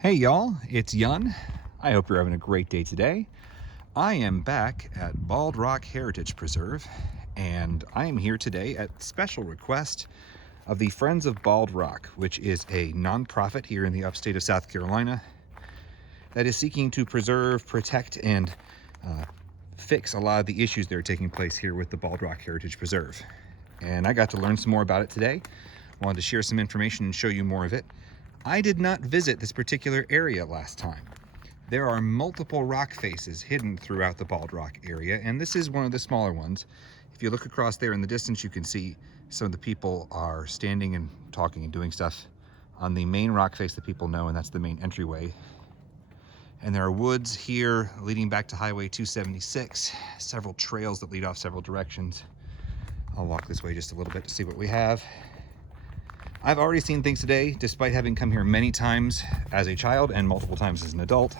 Hey y'all, it's Yun. I hope you're having a great day today. I am back at Bald Rock Heritage Preserve, and I am here today at special request of the Friends of Bald Rock, which is a nonprofit here in the upstate of South Carolina that is seeking to preserve, protect, and fix a lot of the issues that are taking place here with the Bald Rock Heritage Preserve. And I got to learn some more about it today. Wanted to share some information and show you more of it. I did not visit this particular area last time. There are multiple rock faces hidden throughout the Bald Rock area, and this is one of the smaller ones. If you look across there in the distance, you can see some of the people are standing and talking and doing stuff on the main rock face that people know, and that's the main entryway. And there are woods here leading back to Highway 276, several trails that lead off several directions. I'll walk this way just a little bit to see what we have. I've already seen things today, despite having come here many times as a child and multiple times as an adult.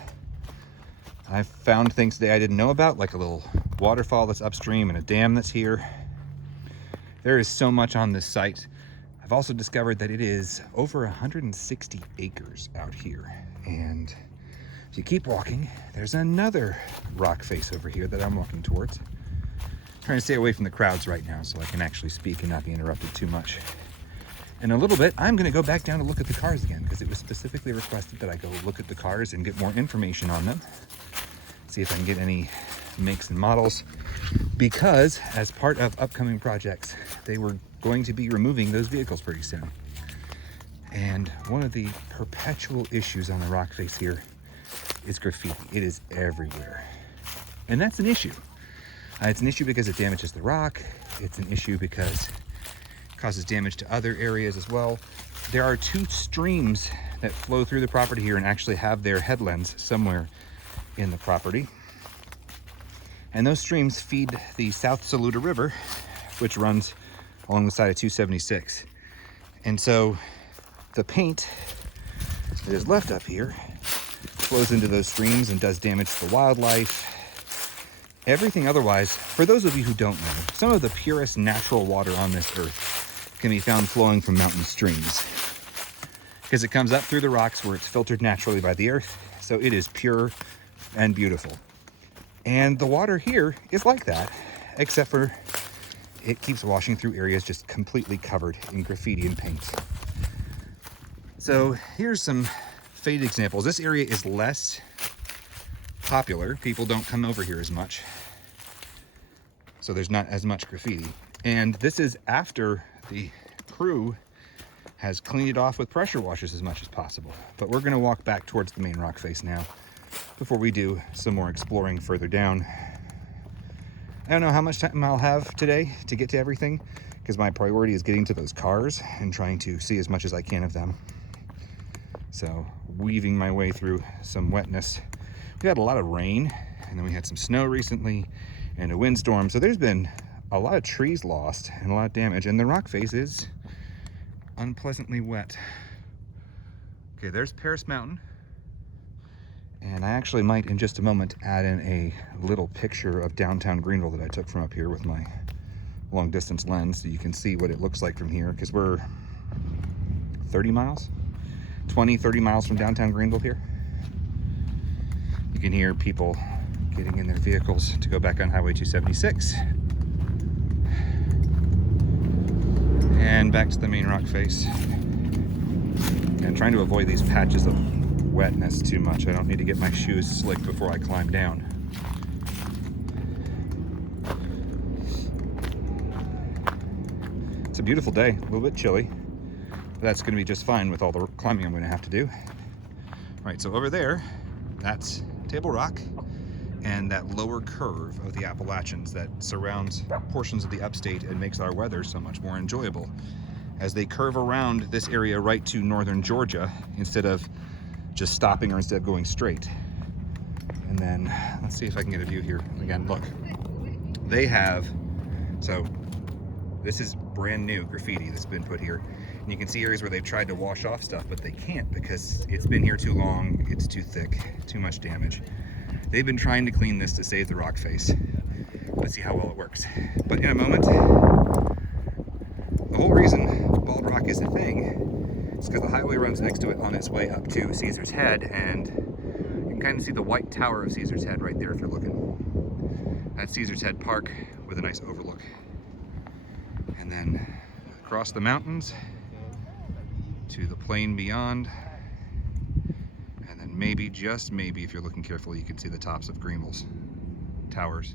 I've found things today I didn't know about, like a little waterfall that's upstream and a dam that's here. There is so much on this site. I've also discovered that it is over 160 acres out here. And if you keep walking, there's another rock face over here that I'm walking towards. I'm trying to stay away from the crowds right now so I can actually speak and not be interrupted too much. In a little bit, I'm going to go back down to look at the cars again because it was specifically requested that I go look at the cars and get more information on them. See if I can get any makes and models, because as part of upcoming projects, they were going to be removing those vehicles pretty soon. And one of the perpetual issues on the rock face here is graffiti. It is everywhere. And that's an issue. It's an issue because it damages the rock. It's an issue because causes damage to other areas as well. There are two streams that flow through the property here and actually have their headlands somewhere in the property. And those streams feed the South Saluda River, which runs along the side of 276. And so the paint that is left up here flows into those streams and does damage to the wildlife. Everything otherwise, for those of you who don't know, some of the purest natural water on this earth can be found flowing from mountain streams because it comes up through the rocks where it's filtered naturally by the earth. So it is pure and beautiful. And the water here is like that, except for it keeps washing through areas just completely covered in graffiti and paint. So here's some faded examples. This area is less popular. People don't come over here as much. So there's not as much graffiti. And this is after the crew has cleaned it off with pressure washers as much as possible. But we're gonna walk back towards the main rock face now before we do some more exploring further down. I don't know how much time I'll have today to get to everything because my priority is getting to those cars and trying to see as much as I can of them. So weaving my way through some wetness. We had a lot of rain and then we had some snow recently and a windstorm. So there's been a lot of trees lost and a lot of damage, and the rock face is unpleasantly wet. Okay, there's Paris Mountain. And I actually might, in just a moment, add in a little picture of downtown Greenville that I took from up here with my long distance lens so you can see what it looks like from here, because we're 30 miles, 30 miles from downtown Greenville here. You can hear people getting in their vehicles to go back on Highway 276. And back to the main rock face. And trying to avoid these patches of wetness too much. I don't need to get my shoes slick before I climb down. It's a beautiful day, a little bit chilly, but that's gonna be just fine with all the climbing I'm gonna have to do. All right, so over there, that's Table Rock and that lower curve of the Appalachians that surrounds portions of the upstate and makes our weather so much more enjoyable as they curve around this area right to northern Georgia instead of just stopping or instead of going straight. And then let's see if I can get a view here. Again, look, they have, so this is brand new graffiti that's been put here. And you can see areas where they've tried to wash off stuff, but they can't because it's been here too long, it's too thick, too much damage. They've been trying to clean this to save the rock face. Let's see how well it works. But in a moment, the whole reason Bald Rock is a thing because the highway runs next to it on its way up to Caesar's Head, and you can kind of see the white tower of Caesar's Head right there if you're looking. That's Caesar's Head Park with a nice overlook. And then across the mountains to the plain beyond, and then maybe, just maybe, if you're looking carefully, you can see the tops of Greenville's towers.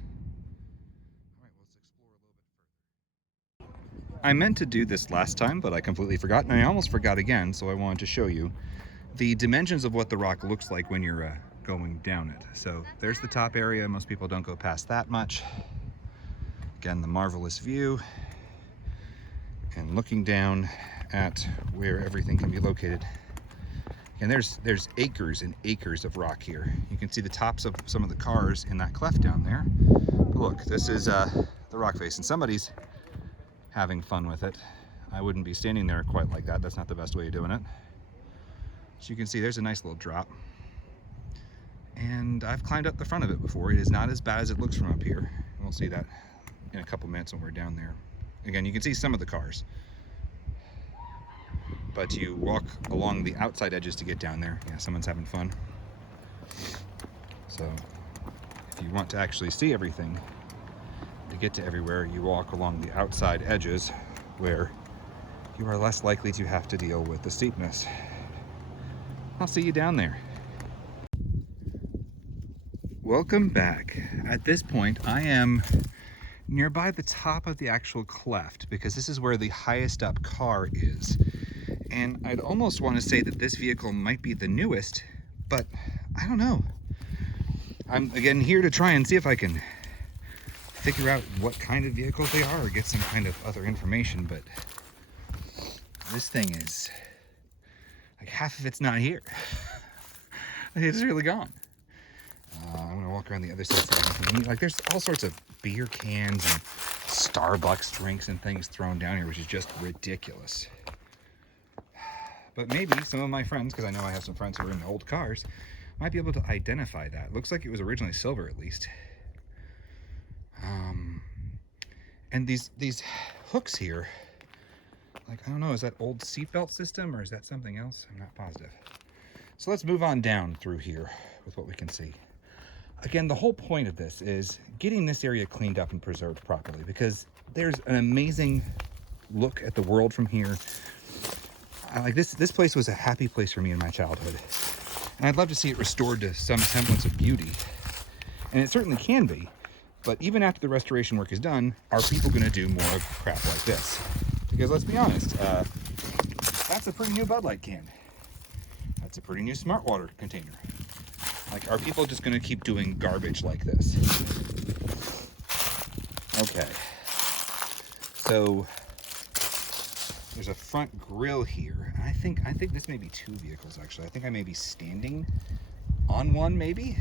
All right, let's explore a little bit further. I meant to do this last time, but I completely forgot, and I almost forgot again, so I wanted to show you the dimensions of what the rock looks like when you're going down it. So there's the top area. Most people don't go past that much. Again, the marvelous view, and looking down at where everything can be located. And there's acres and acres of rock here. You can see the tops of some of the cars in that cleft down there. But look, this is the rock face, and somebody's having fun with it. I wouldn't be standing there quite like that. That's not the best way of doing it. So you can see there's a nice little drop. And I've climbed up the front of it before. It is not as bad as it looks from up here. We'll see that in a couple minutes when we're down there. Again, you can see some of the cars, but you walk along the outside edges to get down there. Yeah, someone's having fun. So if you want to actually see everything, to get to everywhere, you walk along the outside edges where you are less likely to have to deal with the steepness. I'll see you down there. Welcome back. At this point, I am nearby the top of the actual cleft because this is where the highest up car is. And I'd almost want to say that this vehicle might be the newest, but I don't know. I'm again here to try and see if I can figure out what kind of vehicles they are or get some kind of other information, but this thing is like half of it's not here. It's really gone. I'm gonna walk around the other side. Like there's all sorts of beer cans and Starbucks drinks and things thrown down here, which is just ridiculous. But maybe some of my friends, because I know I have some friends who are in old cars, might be able to identify that. Looks like it was originally silver, at least. And these hooks here, like, I don't know, is that old seatbelt system or is that something else? I'm not positive. So let's move on down through here with what we can see. Again, the whole point of this is getting this area cleaned up and preserved properly, because there's an amazing look at the world from here. Like this place was a happy place for me in my childhood, and I'd love to see it restored to some semblance of beauty, and it certainly can be. But even after the restoration work is done, are people going to do more of crap like this? Because let's be honest, that's a pretty new Bud Light can. That's a pretty new Smart Water container. Like, are people just going to keep doing garbage like this? Okay. So there's a front grille here. I think this may be two vehicles, actually. I think I may be standing on one, maybe.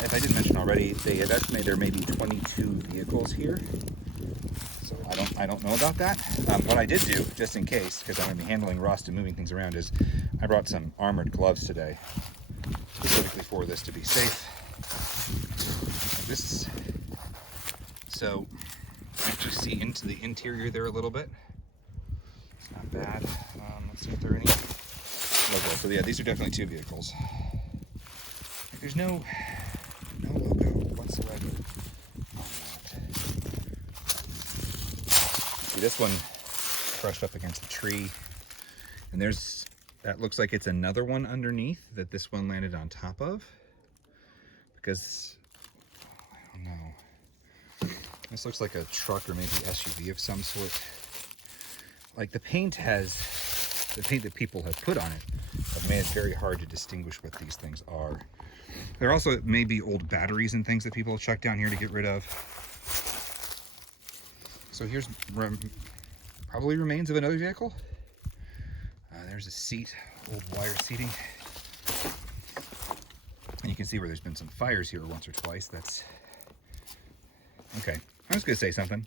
If I didn't mention already, they have estimated there may be 22 vehicles here. So I don't know about that. What I did do, just in case, because I'm going to be handling rust and moving things around, is I brought some armored gloves today, specifically for this to be safe. Like this. So I actually see into the interior there a little bit. It's not bad. Let's see if there are any logos. So yeah, these are definitely two vehicles. There's no logo whatsoever on that. See, this one crushed up against the tree, and that looks like it's another one underneath that this one landed on top of, because I don't know. This looks like a truck or maybe SUV of some sort. Like the paint that people have put on it have made it very hard to distinguish what these things are. There also may be old batteries and things that people have chucked down here to get rid of. So here's probably remains of another vehicle. There's a seat, old wire seating. And you can see where there's been some fires here once or twice. That's okay. I was going to say something.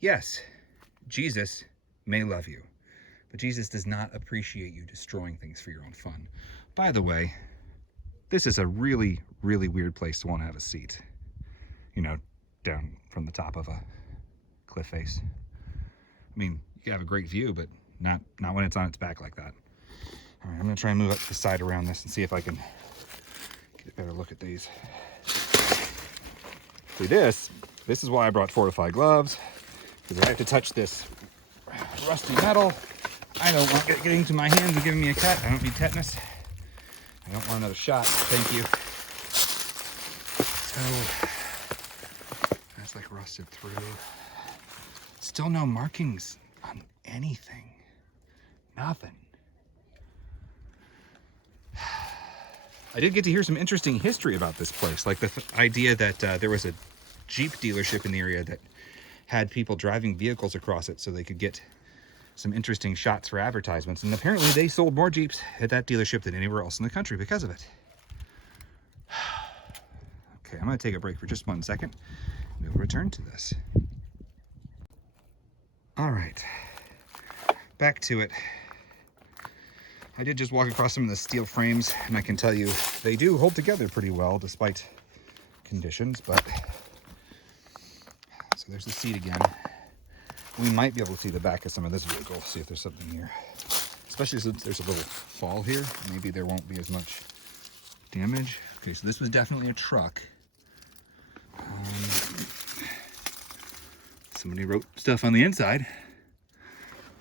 Yes, Jesus may love you, but Jesus does not appreciate you destroying things for your own fun. By the way, this is a really, really weird place to want to have a seat. You know, down from the top of a cliff face. I mean, you have a great view, but Not when it's on its back like that. All right, I'm gonna try and move up the side around this and see if I can get a better look at these. See, this is why I brought fortified gloves, because if I have to touch this rusty metal, I don't want it getting to my hands and giving me a cut. I don't need tetanus. I don't want another shot. Thank you. So that's like rusted through. Still no markings on anything. Nothing. I did get to hear some interesting history about this place, like the idea that there was a Jeep dealership in the area that had people driving vehicles across it so they could get some interesting shots for advertisements. And apparently they sold more Jeeps at that dealership than anywhere else in the country because of it. Okay, I'm going to take a break for just 1 second and we'll return to this. All right, back to it. I did just walk across some of the steel frames, and I can tell you they do hold together pretty well despite conditions, but so there's the seat again. We might be able to see the back of some of this vehicle, see if there's something here. Especially since there's a little fall here, maybe there won't be as much damage. Okay, so this was definitely a truck. Somebody wrote stuff on the inside,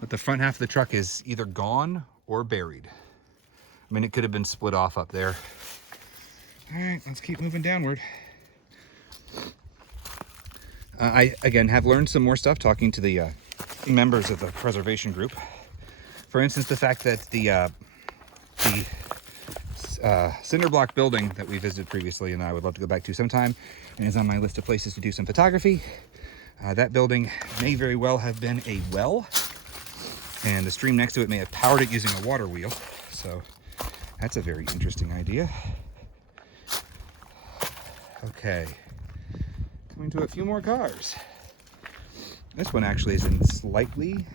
but the front half of the truck is either gone or buried. I mean, it could have been split off up there. All right, let's keep moving downward. I, again, have learned some more stuff talking to the members of the preservation group. For instance, the fact that the cinder block building that we visited previously and I would love to go back to sometime and is on my list of places to do some photography. That building may very well have been a well, and the stream next to it may have powered it using a water wheel. So that's a very interesting idea. Okay, coming to a few more cars. This one actually is in slightly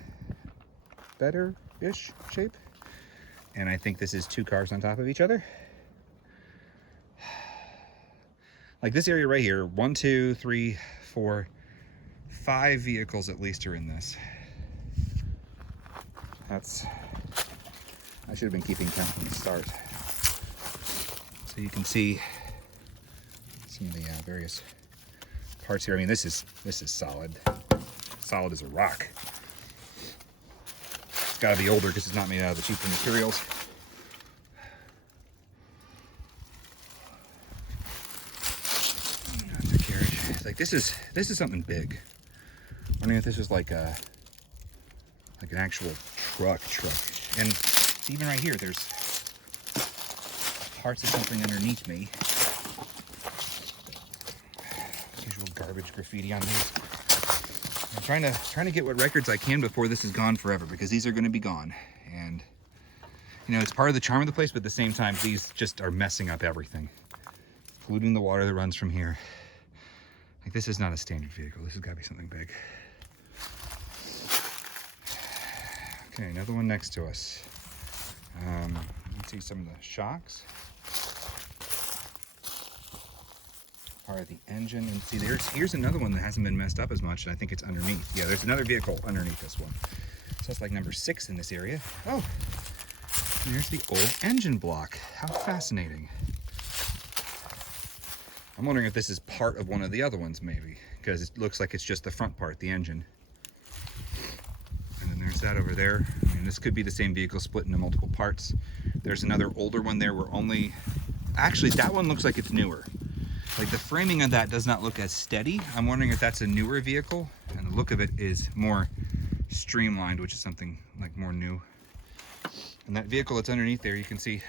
better-ish shape. And I think this is 2 cars on top of each other. Like this area right here, 1, 2, 3, 4, 5 vehicles at least are in this. I should have been keeping count from the start. So you can see some of the various parts here. I mean, this is solid. Solid as a rock. It's got to be older because it's not made out of the cheaper materials. Undercarriage. Like this is something big. I wondering if this is like an actual truck. And even right here, there's parts of something underneath me. Usual garbage graffiti on these. I'm trying to get what records I can before this is gone forever, because these are going to be gone. And you know, it's part of the charm of the place, but at the same time, these just are messing up everything, polluting the water that runs from here. Like this is not a standard vehicle. This has got to be something big. Okay, another one next to us. Let's see some of the shocks. Part of the engine, and see here's another one that hasn't been messed up as much, and I think it's underneath. Yeah, there's another vehicle underneath this one. So that's like number 6 in this area. Oh, and there's the old engine block. How fascinating. I'm wondering if this is part of one of the other ones, maybe, because it looks like it's just the front part, the engine. And then there's that over there. I mean, this could be the same vehicle split into multiple parts. There's another older one there where actually that one looks like it's newer. Like the framing of that does not look as steady. I'm wondering if that's a newer vehicle, and the look of it is more streamlined, which is something like more new. And that vehicle that's underneath there, you can see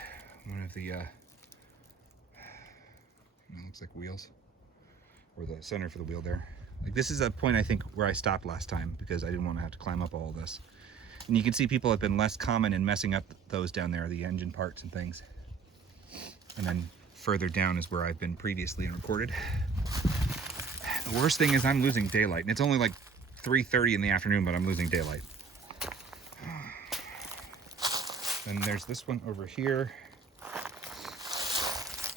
one of the, it looks like wheels, or the center for the wheel there. Like this is a point I think where I stopped last time because I didn't want to have to climb up all of this. And you can see people have been less common in messing up those down there, the engine parts and things. And then further down is where I've been previously and recorded. The worst thing is I'm losing daylight, and it's only like 3:30 in the afternoon, but I'm losing daylight. Then there's this one over here.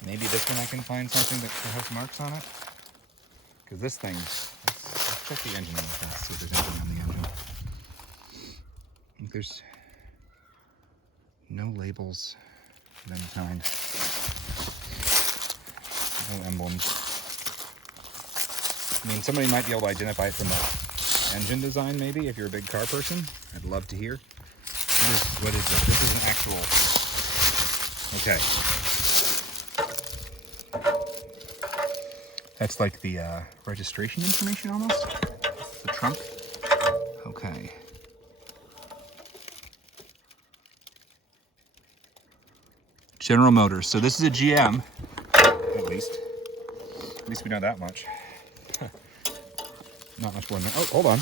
Maybe this one I can find something that has marks on it. Because this thing, let's check the engine real fast, see if there's anything on the engine. There's no labels of any kind. No emblems. I mean, somebody might be able to identify it from the engine design, maybe, if you're a big car person. I'd love to hear. What is this? This is an actual... Okay. That's like the registration information almost? The trunk? Okay. General Motors. So this is a GM, at least. At least we know that much. Not much more than that. Oh, hold on.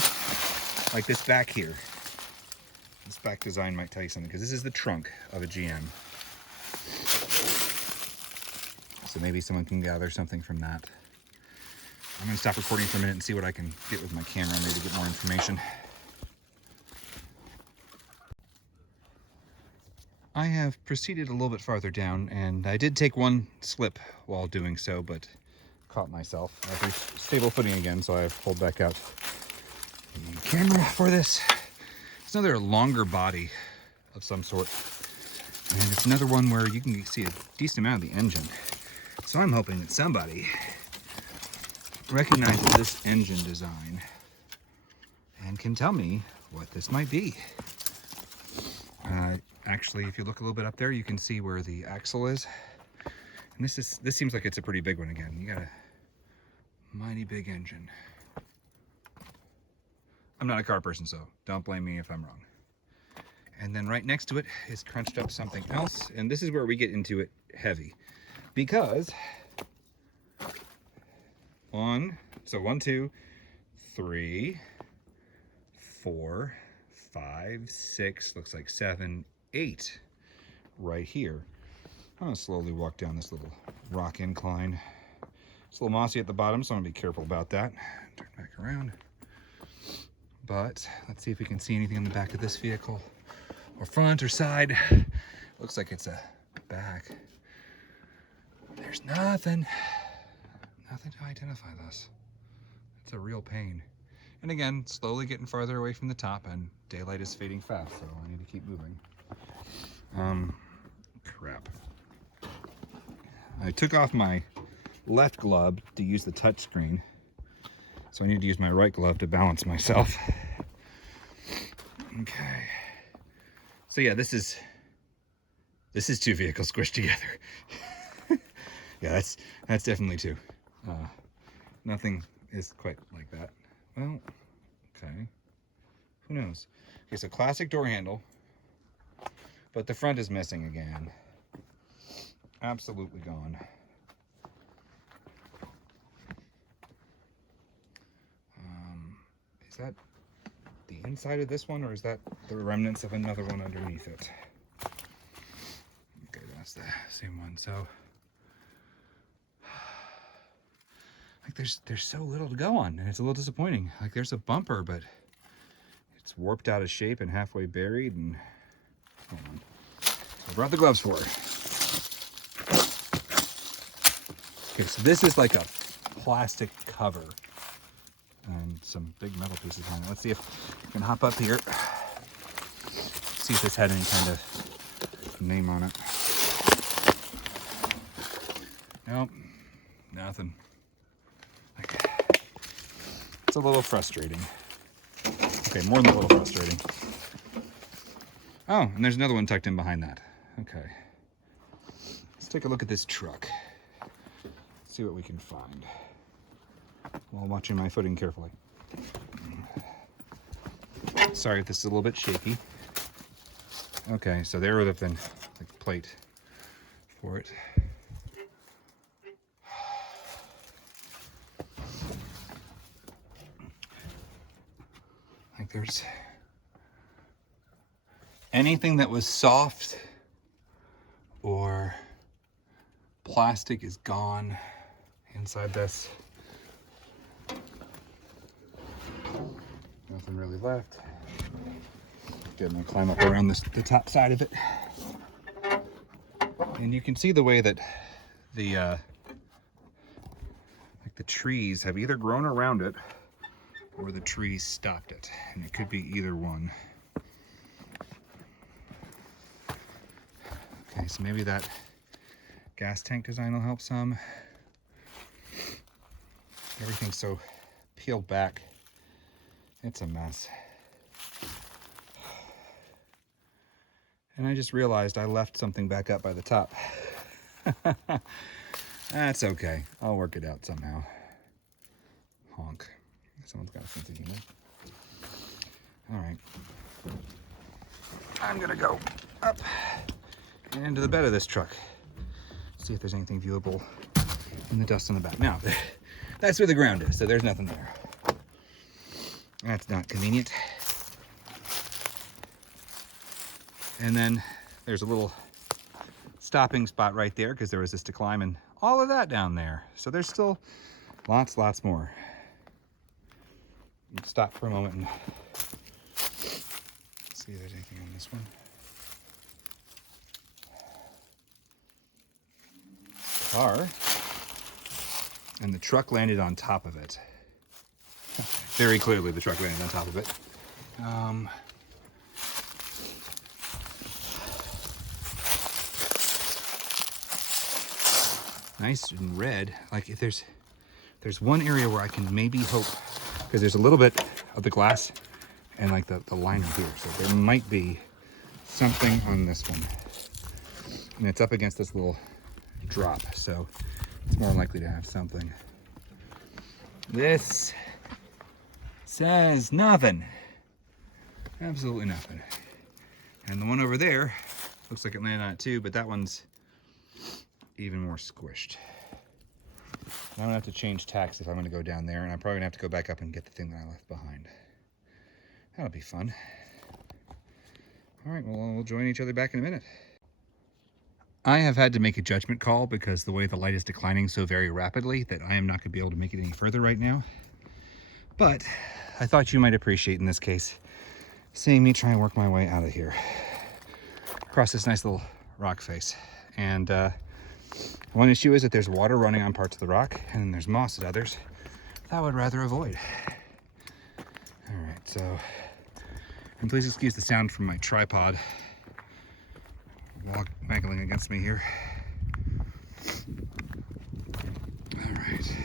Like this back here. This back design might tell you something, because this is the trunk of a GM. So maybe someone can gather something from that. I'm going to stop recording for a minute and see what I can get with my camera, maybe get more information. I have proceeded a little bit farther down, and I did take one slip while doing so, but caught myself. I've reached stable footing again, so I've pulled back out the camera for this. It's another longer body of some sort, and it's another one where you can see a decent amount of the engine. So I'm hoping that somebody recognizes this engine design and can tell me what this might be. Actually, if you look a little bit up there, you can see where the axle is. And this seems like it's a pretty big one again. You got a mighty big engine. I'm not a car person, so don't blame me if I'm wrong. And then right next to it is crunched up something else. And this is where we get into it heavy. Because 1, 2, 3, 4, 5, 6, looks like 7, 8 right here. I'm gonna slowly walk down this little rock incline. It's a little mossy at the bottom, so I'm gonna be careful about that. Turn back around. But let's see if we can see anything in the back of this vehicle, or front or side. Looks like it's a back. There's nothing to identify this. It's a real pain. And again, slowly getting farther away from the top, and daylight is fading fast, so I need to keep moving. Crap. I took off my left glove to use the touch screen, so I need to use my right glove to balance myself. Okay. So yeah, this is two vehicles squished together. Yeah, that's definitely two. Nothing is quite like that. Well, okay. Who knows? Okay, so classic door handle, but the front is missing again. Absolutely gone. Is that the inside of this one, or is that the remnants of another one underneath it? Okay, that's the same one. So, like, there's so little to go on, and it's a little disappointing. Like, there's a bumper, but it's warped out of shape and halfway buried, and hold on. I brought the gloves for it. Okay, so this is like a plastic cover and some big metal pieces on it. Let's see if I can hop up here. See if this had any kind of name on it. Nope, nothing. Okay. It's a little frustrating. Okay, more than a little frustrating. Oh, and there's another one tucked in behind that. Okay. Let's take a look at this truck. See what we can find while watching my footing carefully. Sorry if this is a little bit shaky. Okay, so there would have been like a plate for it. Like there's anything that was soft or plastic is gone inside this. Nothing really left. Good, I'm gonna climb up around the top side of it. And you can see the way that the like the trees have either grown around it or the trees stopped it. And it could be either one. nice. Maybe that gas tank design will help some. Everything's so peeled back. It's a mess. And I just realized I left something back up by the top. That's okay. I'll work it out somehow. Honk. Someone's got a sense of humor. All right. I'm gonna go up and into the bed of this truck. See if there's anything viewable in the dust on the back. Now, that's where the ground is, so there's nothing there. That's not convenient. And then there's a little stopping spot right there because there was this to climb and all of that down there. So there's still lots more. Stop for a moment and see if there's anything on this one. Car. And the truck landed on top of it. Very clearly the truck landed on top of it. Nice and red. Like if there's one area where I can maybe hope, because there's a little bit of the glass and like the liner here. So there might be something on this one. And it's up against this little drop. So it's more likely to have something. This says nothing. Absolutely nothing. And the one over there looks like it landed on it too, but that one's even more squished. I'm gonna have to change tacks if I'm gonna go down there, and I'm probably gonna have to go back up and get the thing that I left behind. That'll be fun. All right, well, we'll join each other back in a minute. I have had to make a judgment call because the way the light is declining so very rapidly that I am not gonna be able to make it any further right now. But I thought you might appreciate in this case, seeing me try and work my way out of here. Across this nice little rock face. And one issue is that there's water running on parts of the rock and then there's moss at others that I would rather avoid. All right, so, and please excuse the sound from my tripod waggling against me here. All right.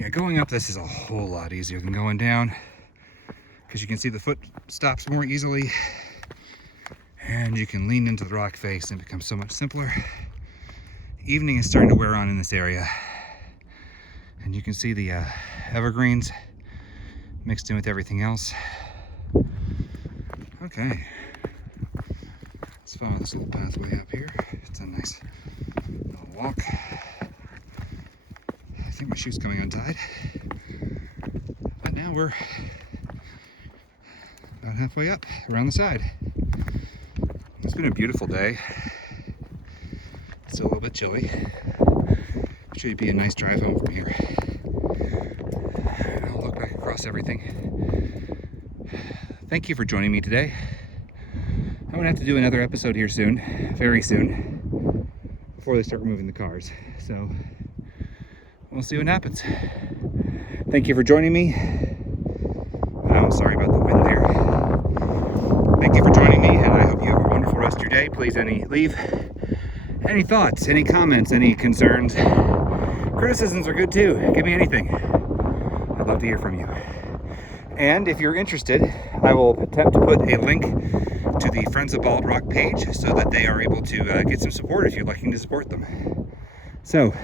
Yeah, going up this is a whole lot easier than going down because you can see the foot stops more easily and you can lean into the rock face and it becomes so much simpler. Evening is starting to wear on in this area and you can see the evergreens mixed in with everything else. Okay, let's follow this little pathway up here. It's a nice little walk. I think my shoe's coming untied, but now we're about halfway up around the side. It's been a beautiful day. It's still a little bit chilly. Should be a nice drive home from here. I'll look back across everything. Thank you for joining me today. I'm gonna have to do another episode here soon, very soon, before they start removing the cars. So we'll see what happens. Thank you for joining me. I'm sorry about the wind there. Thank you for joining me, and I hope you have a wonderful rest of your day. Please leave any thoughts, any comments, any concerns. Criticisms are good too. Give me anything. I'd love to hear from you. And if you're interested, I will attempt to put a link to the Friends of Bald Rock page so that they are able to get some support if you're looking to support them. So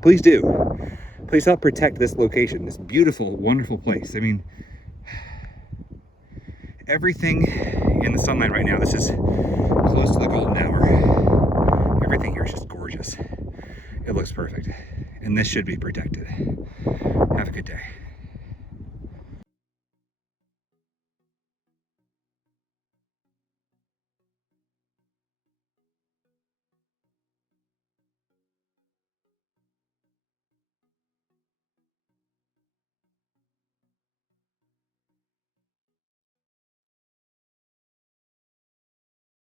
please do. Please help protect this location, this beautiful, wonderful place. I mean, everything in the sunlight right now, this is close to the golden hour. Everything here is just gorgeous. It looks perfect. And this should be protected. Have a good day.